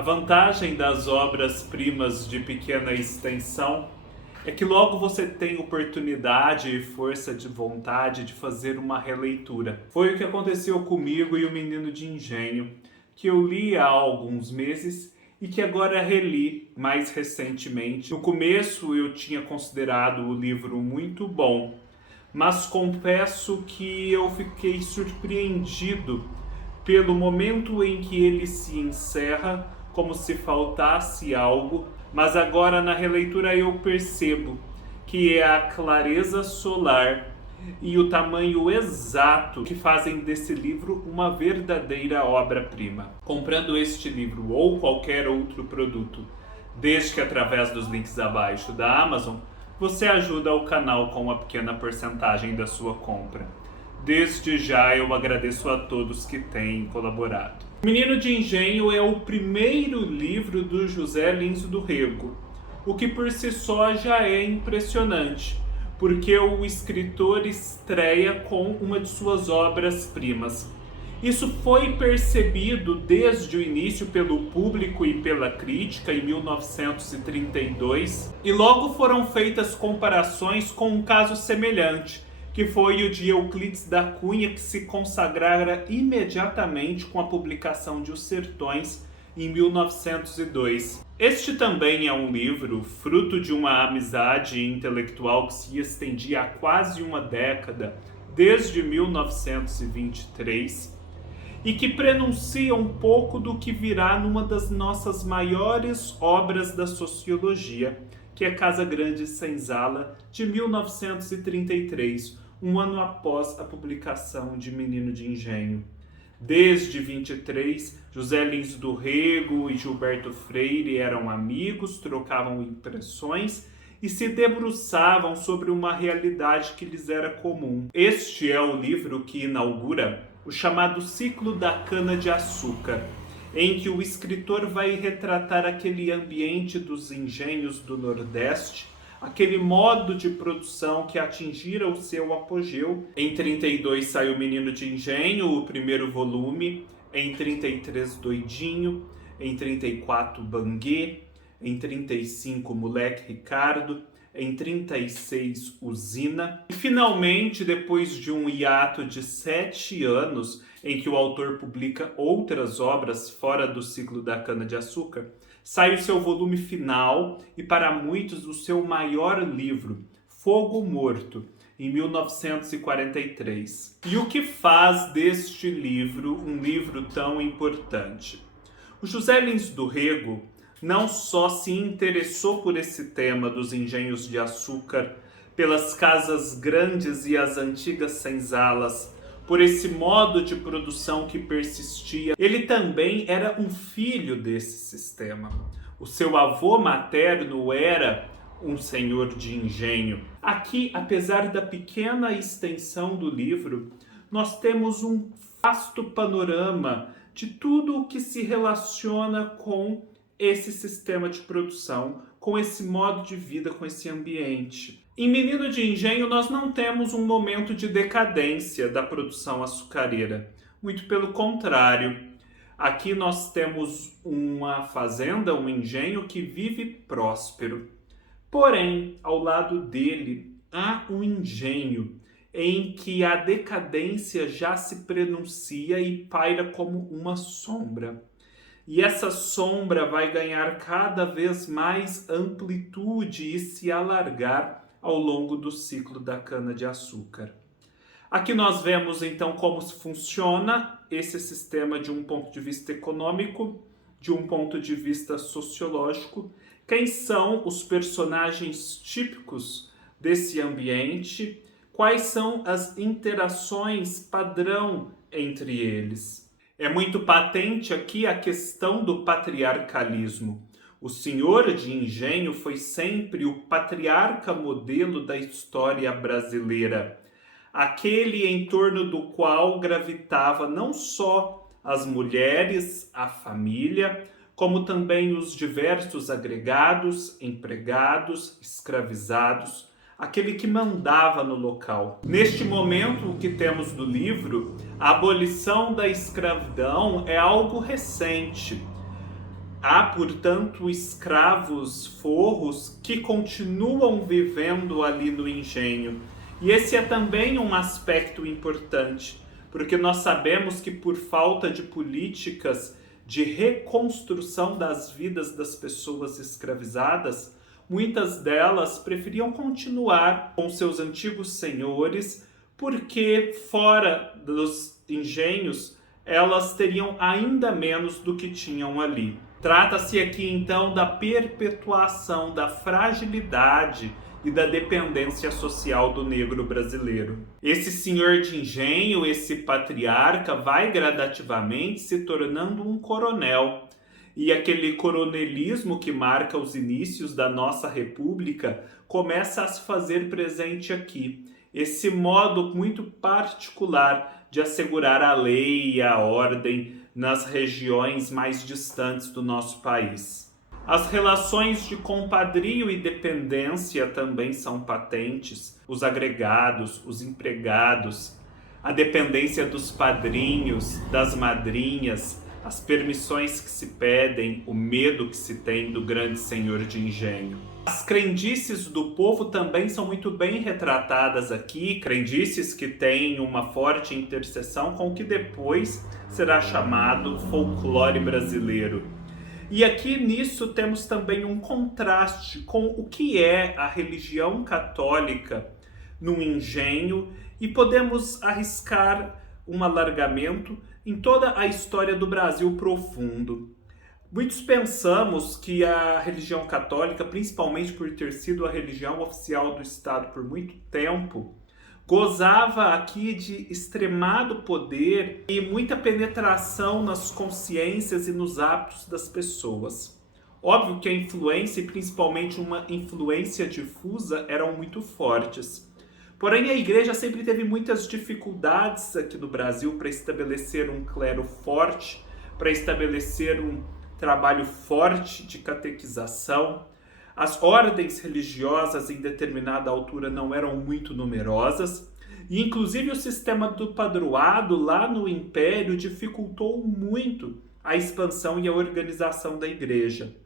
A vantagem das obras-primas de pequena extensão é que logo você tem oportunidade e força de vontade de fazer uma releitura. Foi o que aconteceu comigo e o Menino de Engenho, que eu li há alguns meses e que agora reli mais recentemente. No começo eu tinha considerado o livro muito bom, mas confesso que eu fiquei surpreendido pelo momento em que ele se encerra, como se faltasse algo, mas agora na releitura eu percebo que é a clareza solar e o tamanho exato que fazem desse livro uma verdadeira obra-prima. Comprando este livro ou qualquer outro produto, desde que através dos links abaixo da Amazon, você ajuda o canal com uma pequena porcentagem da sua compra. Desde já eu agradeço a todos que têm colaborado. Menino de Engenho é o primeiro livro do José Lins do Rego, o que por si só já é impressionante, porque o escritor estreia com uma de suas obras-primas. Isso foi percebido desde o início pelo público e pela crítica em 1932, e logo foram feitas comparações com um caso semelhante, que foi o de Euclides da Cunha, que se consagrara imediatamente com a publicação de Os Sertões em 1902. Este também é um livro fruto de uma amizade intelectual que se estendia há quase uma década, desde 1923, e que prenuncia um pouco do que virá numa das nossas maiores obras da sociologia, que é Casa Grande e Senzala, de 1933, um ano após a publicação de Menino de Engenho. Desde 23, José Lins do Rego e Gilberto Freire eram amigos, trocavam impressões e se debruçavam sobre uma realidade que lhes era comum. Este é o livro que inaugura o chamado ciclo da cana-de-açúcar, em que o escritor vai retratar aquele ambiente dos engenhos do Nordeste, aquele modo de produção que atingira o seu apogeu. Em 32 sai o Menino de Engenho, o primeiro volume, em 33 Doidinho, em 34 Banguê, em 35 Moleque Ricardo, em 36 Usina. E finalmente, depois de um hiato de 7 anos, em que o autor publica outras obras fora do ciclo da cana-de-açúcar, sai o seu volume final e, para muitos, o seu maior livro, Fogo Morto, em 1943. E o que faz deste livro um livro tão importante? O José Lins do Rego não só se interessou por esse tema dos engenhos de açúcar, pelas casas grandes e as antigas senzalas, por esse modo de produção que persistia, ele também era um filho desse sistema. O seu avô materno era um senhor de engenho. Aqui, apesar da pequena extensão do livro, nós temos um vasto panorama de tudo o que se relaciona com esse sistema de produção, com esse modo de vida, com esse ambiente. Em Menino de Engenho, nós não temos um momento de decadência da produção açucareira. Muito pelo contrário. Aqui nós temos uma fazenda, um engenho que vive próspero. Porém, ao lado dele, há um engenho em que a decadência já se prenuncia e paira como uma sombra. E essa sombra vai ganhar cada vez mais amplitude e se alargar ao longo do ciclo da cana-de-açúcar. Aqui nós vemos então como funciona esse sistema de um ponto de vista econômico, de um ponto de vista sociológico, quem são os personagens típicos desse ambiente, quais são as interações padrão entre eles. É muito patente aqui a questão do patriarcalismo. O senhor de engenho foi sempre o patriarca modelo da história brasileira, aquele em torno do qual gravitava não só as mulheres, a família, como também os diversos agregados, empregados, escravizados, aquele que mandava no local. Neste momento, o que temos do livro, a abolição da escravidão é algo recente. Há, portanto, escravos forros que continuam vivendo ali no engenho. E esse é também um aspecto importante, porque nós sabemos que por falta de políticas de reconstrução das vidas das pessoas escravizadas, muitas delas preferiam continuar com seus antigos senhores, porque fora dos engenhos elas teriam ainda menos do que tinham ali. Trata-se aqui então da perpetuação da fragilidade e da dependência social do negro brasileiro. Esse senhor de engenho, esse patriarca, vai gradativamente se tornando um coronel. E aquele coronelismo que marca os inícios da nossa república começa a se fazer presente aqui. Esse modo muito particular de assegurar a lei e a ordem nas regiões mais distantes do nosso país. As relações de compadrio e dependência também são patentes, os agregados, os empregados, a dependência dos padrinhos, das madrinhas, as permissões que se pedem, o medo que se tem do grande senhor de engenho. As crendices do povo também são muito bem retratadas aqui, crendices que têm uma forte interseção com o que depois será chamado folclore brasileiro. E aqui nisso temos também um contraste com o que é a religião católica no engenho e podemos arriscar um alargamento em toda a história do Brasil profundo. Muitos pensamos que a religião católica, principalmente por ter sido a religião oficial do Estado por muito tempo, gozava aqui de extremado poder e muita penetração nas consciências e nos hábitos das pessoas. Óbvio que a influência, e principalmente uma influência difusa, eram muito fortes. Porém, a igreja sempre teve muitas dificuldades aqui no Brasil para estabelecer um clero forte, para estabelecer um trabalho forte de catequização. As ordens religiosas em determinada altura não eram muito numerosas e inclusive o sistema do padroado lá no Império dificultou muito a expansão e a organização da igreja.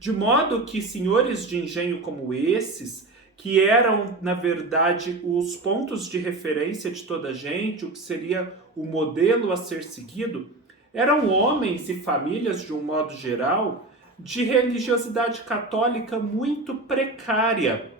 De modo que senhores de engenho como esses, que eram na verdade os pontos de referência de toda a gente, o que seria o modelo a ser seguido, eram homens e famílias, de um modo geral, de religiosidade católica muito precária.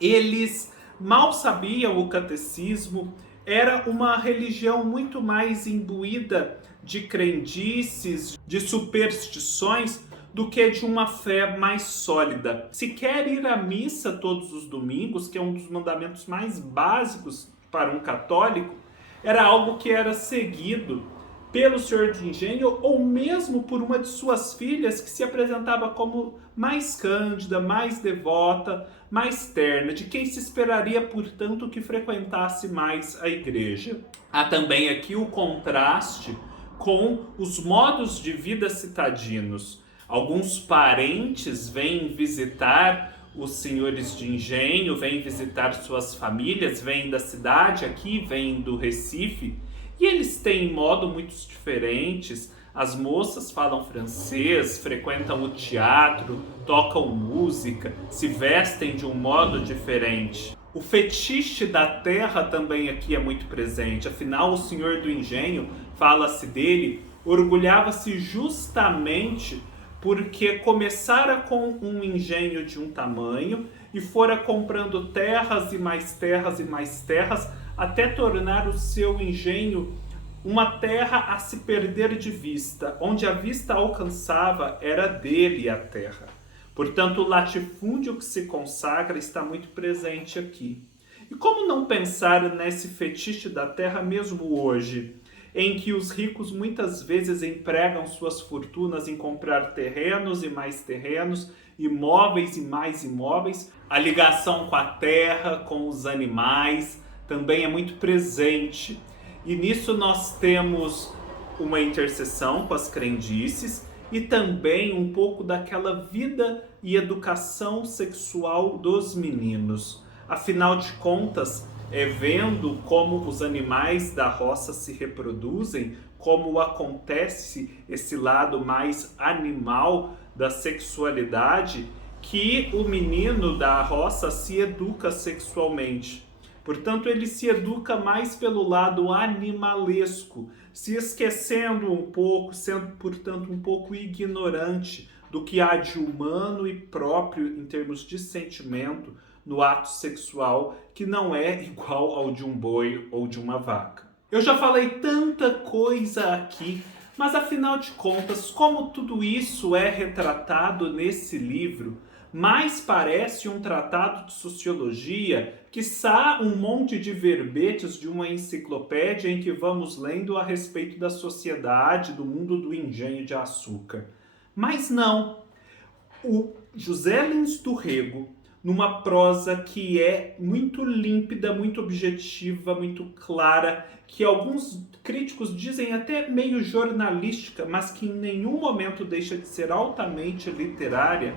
Eles mal sabiam o catecismo, era uma religião muito mais imbuída de crendices, de superstições, do que de uma fé mais sólida. Se quer ir à missa todos os domingos, que é um dos mandamentos mais básicos para um católico, era algo que era seguido pelo senhor de engenho ou mesmo por uma de suas filhas que se apresentava como mais cândida, mais devota, mais terna, de quem se esperaria, portanto, que frequentasse mais a igreja. Há também aqui o contraste com os modos de vida citadinos. Alguns parentes vêm visitar os senhores de engenho, vêm visitar suas famílias, vêm da cidade aqui, vêm do Recife, e eles têm modos muito diferentes. As moças falam francês, frequentam o teatro, tocam música, se vestem de um modo diferente. O fetiche da terra também aqui é muito presente. Afinal, o senhor do engenho, fala-se dele, orgulhava-se justamente porque começara com um engenho de um tamanho e fora comprando terras e mais terras e mais terras, até tornar o seu engenho uma terra a se perder de vista. Onde a vista alcançava era dele a terra. Portanto, o latifúndio que se consagra está muito presente aqui. E como não pensar nesse fetiche da terra mesmo hoje, em que os ricos muitas vezes empregam suas fortunas em comprar terrenos e mais terrenos, imóveis e mais imóveis? A ligação com a terra, com os animais, também é muito presente. E nisso nós temos uma interseção com as crendices e também um pouco daquela vida e educação sexual dos meninos. Afinal de contas, vendo como os animais da roça se reproduzem, como acontece esse lado mais animal da sexualidade, que o menino da roça se educa sexualmente. Portanto, ele se educa mais pelo lado animalesco, se esquecendo um pouco, sendo, portanto, um pouco ignorante do que há de humano e próprio em termos de sentimento no ato sexual, que não é igual ao de um boi ou de uma vaca. Eu já falei tanta coisa aqui, mas afinal de contas, como tudo isso é retratado nesse livro, mais parece um tratado de sociologia, quiçá um monte de verbetes de uma enciclopédia em que vamos lendo a respeito da sociedade, do mundo do engenho de açúcar. Mas não. O José Lins do Rego, numa prosa que é muito límpida, muito objetiva, muito clara, que alguns críticos dizem até meio jornalística, mas que em nenhum momento deixa de ser altamente literária,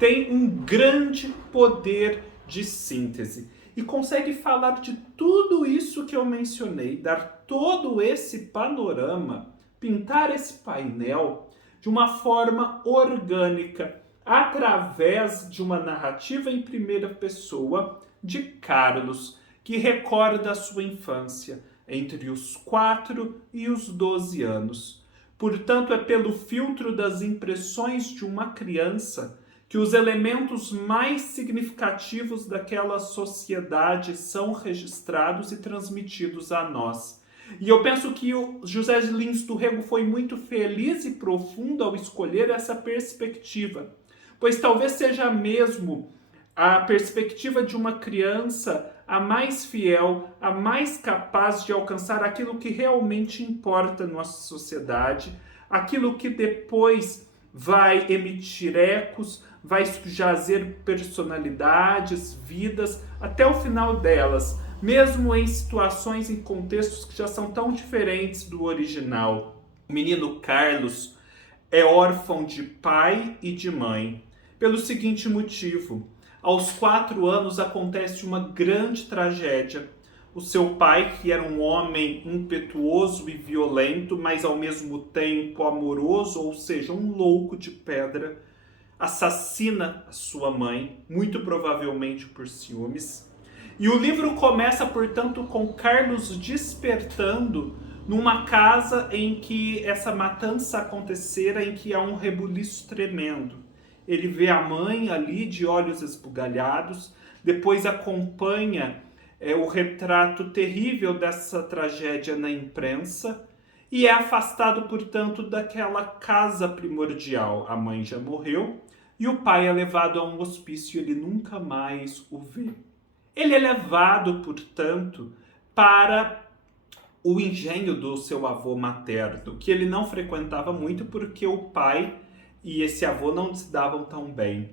tem um grande poder de síntese e consegue falar de tudo isso que eu mencionei, dar todo esse panorama, pintar esse painel de uma forma orgânica, através de uma narrativa em primeira pessoa de Carlos, que recorda a sua infância entre os 4 e os 12 anos. Portanto, é pelo filtro das impressões de uma criança que os elementos mais significativos daquela sociedade são registrados e transmitidos a nós. E eu penso que o José Lins do Rego foi muito feliz e profundo ao escolher essa perspectiva, pois talvez seja mesmo a perspectiva de uma criança a mais fiel, a mais capaz de alcançar aquilo que realmente importa na nossa sociedade, aquilo que depois vai emitir ecos, vai jazer personalidades, vidas, até o final delas, mesmo em situações, em contextos que já são tão diferentes do original. O menino Carlos é órfão de pai e de mãe, pelo seguinte motivo: aos 4 anos acontece uma grande tragédia. O seu pai, que era um homem impetuoso e violento, mas ao mesmo tempo amoroso, ou seja, um louco de pedra, assassina a sua mãe, muito provavelmente por ciúmes. E o livro começa, portanto, com Carlos despertando numa casa em que essa matança acontecera, em que há um rebuliço tremendo. Ele vê a mãe ali de olhos esbugalhados, depois acompanha o retrato terrível dessa tragédia na imprensa e é afastado, portanto, daquela casa primordial. A mãe já morreu e o pai é levado a um hospício e ele nunca mais o vê. Ele é levado, portanto, para o engenho do seu avô materno, que ele não frequentava muito porque o pai e esse avô não se davam tão bem.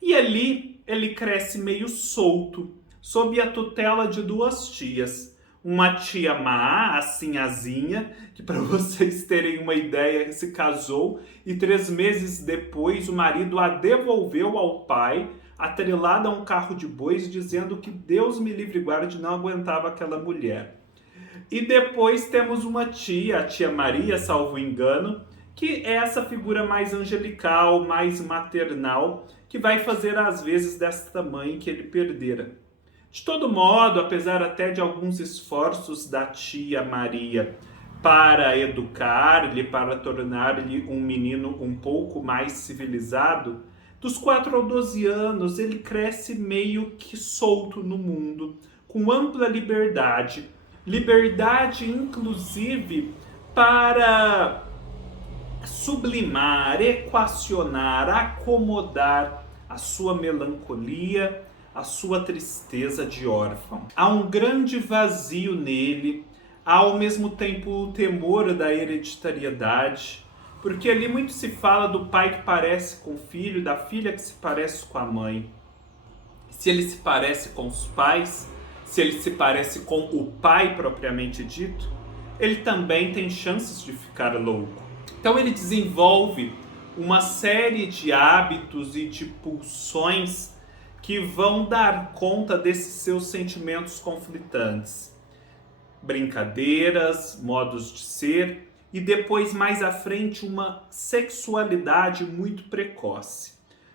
E ali ele cresce meio solto, sob a tutela de 2 tias. Uma tia má, a Sinhazinha, que para vocês terem uma ideia, se casou e 3 meses depois o marido a devolveu ao pai, atrelada a um carro de bois, dizendo que Deus me livre e guarde, não aguentava aquela mulher. E depois temos uma tia, a tia Maria, salvo engano, que é essa figura mais angelical, mais maternal, que vai fazer às vezes desta mãe que ele perdera. De todo modo, apesar até de alguns esforços da tia Maria para educar-lhe, para tornar-lhe um menino um pouco mais civilizado, dos 4 aos 12 anos ele cresce meio que solto no mundo, com ampla liberdade. Liberdade, inclusive, para sublimar, equacionar, acomodar a sua melancolia, a sua tristeza de órfão. Há um grande vazio nele, há ao mesmo tempo o temor da hereditariedade, porque ali muito se fala do pai que parece com o filho, da filha que se parece com a mãe. Se ele se parece com os pais, se ele se parece com o pai propriamente dito, ele também tem chances de ficar louco. Então ele desenvolve uma série de hábitos e de pulsões que vão dar conta desses seus sentimentos conflitantes. Brincadeiras, modos de ser e depois, mais à frente, uma sexualidade muito precoce.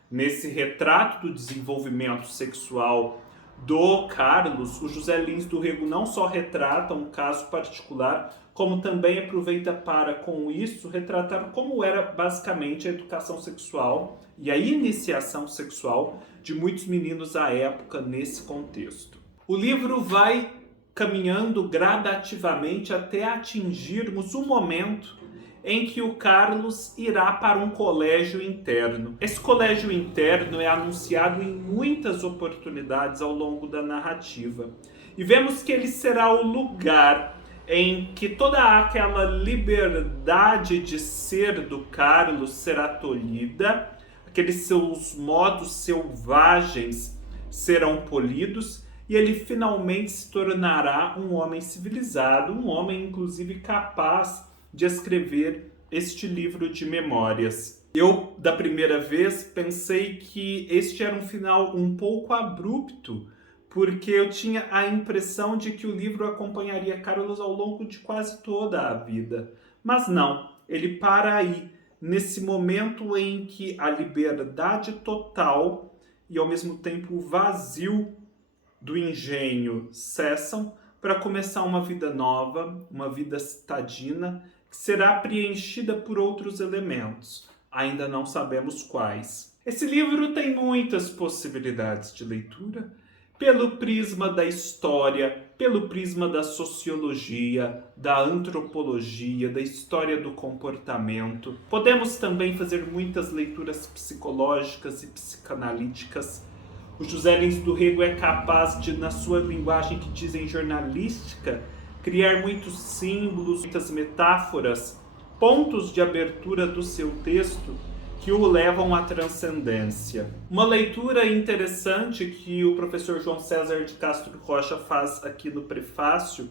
Nesse retrato do desenvolvimento sexual do Carlos, o José Lins do Rego não só retrata um caso particular, como também aproveita para, com isso, retratar como era basicamente a educação sexual e a iniciação sexual de muitos meninos à época nesse contexto. O livro vai caminhando gradativamente até atingirmos o momento em que o Carlos irá para um colégio interno. Esse colégio interno é anunciado em muitas oportunidades ao longo da narrativa. E vemos que ele será o lugar em que toda aquela liberdade de ser do Carlos será tolhida, aqueles seus modos selvagens serão polidos, e ele finalmente se tornará um homem civilizado, um homem inclusive capaz de escrever este livro de memórias. Eu, da primeira vez, pensei que este era um final um pouco abrupto, porque eu tinha a impressão de que o livro acompanharia Carlos ao longo de quase toda a vida. Mas não, ele para aí, nesse momento em que a liberdade total e ao mesmo tempo o vazio do engenho cessam para começar uma vida nova, uma vida citadina, que será preenchida por outros elementos. Ainda não sabemos quais. Esse livro tem muitas possibilidades de leitura, pelo prisma da história, pelo prisma da sociologia, da antropologia, da história do comportamento. Podemos também fazer muitas leituras psicológicas e psicanalíticas. O José Lins do Rego é capaz de, na sua linguagem que dizem jornalística, criar muitos símbolos, muitas metáforas, pontos de abertura do seu texto que o levam à transcendência. Uma leitura interessante que o professor João César de Castro Rocha faz aqui no prefácio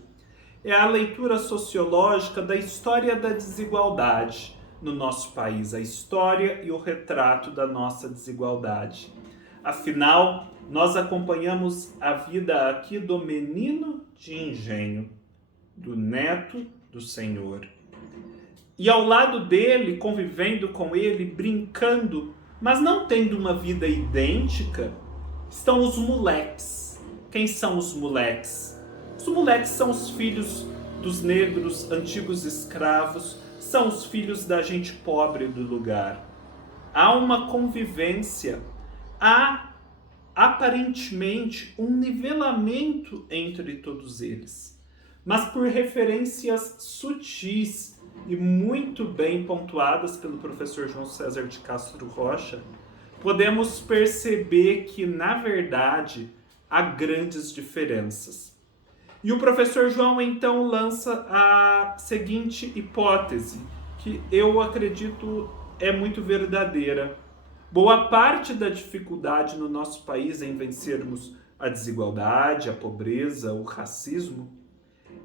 é a leitura sociológica da história da desigualdade no nosso país, a história e o retrato da nossa desigualdade. Afinal, nós acompanhamos a vida aqui do menino de engenho, do neto do Senhor. E ao lado dele, convivendo com ele, brincando, mas não tendo uma vida idêntica, estão os moleques. Quem são os moleques? Os moleques são os filhos dos negros, antigos escravos, são os filhos da gente pobre do lugar. Há uma convivência, há aparentemente um nivelamento entre todos eles, mas por referências sutis e muito bem pontuadas pelo professor João César de Castro Rocha, podemos perceber que, na verdade, há grandes diferenças. E o professor João, então, lança a seguinte hipótese, que eu acredito é muito verdadeira. Boa parte da dificuldade no nosso país em vencermos a desigualdade, a pobreza, o racismo,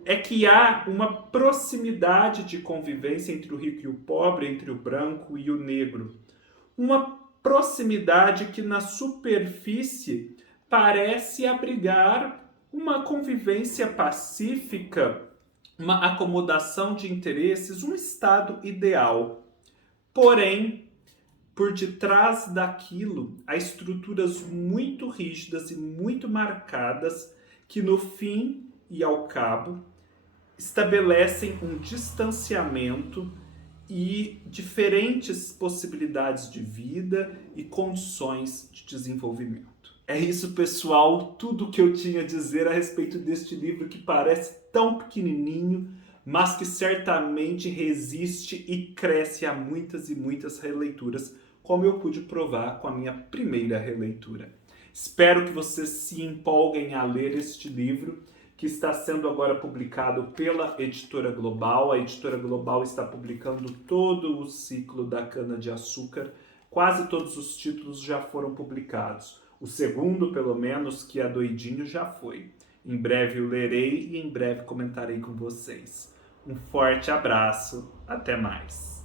é que há uma proximidade de convivência entre o rico e o pobre, entre o branco e o negro. Uma proximidade que na superfície parece abrigar uma convivência pacífica, uma acomodação de interesses, um estado ideal. Porém, por detrás daquilo, há estruturas muito rígidas e muito marcadas que, no fim e ao cabo, estabelecem um distanciamento e diferentes possibilidades de vida e condições de desenvolvimento. É isso, pessoal, tudo o que eu tinha a dizer a respeito deste livro que parece tão pequenininho, mas que certamente resiste e cresce a muitas e muitas releituras, como eu pude provar com a minha primeira releitura. Espero que vocês se empolguem a ler este livro, que está sendo agora publicado pela Editora Global. A Editora Global está publicando todo o ciclo da cana-de-açúcar. Quase todos os títulos já foram publicados. O segundo, pelo menos, que é Doidinho, já foi. Em breve eu lerei e em breve comentarei com vocês. Um forte abraço, até mais.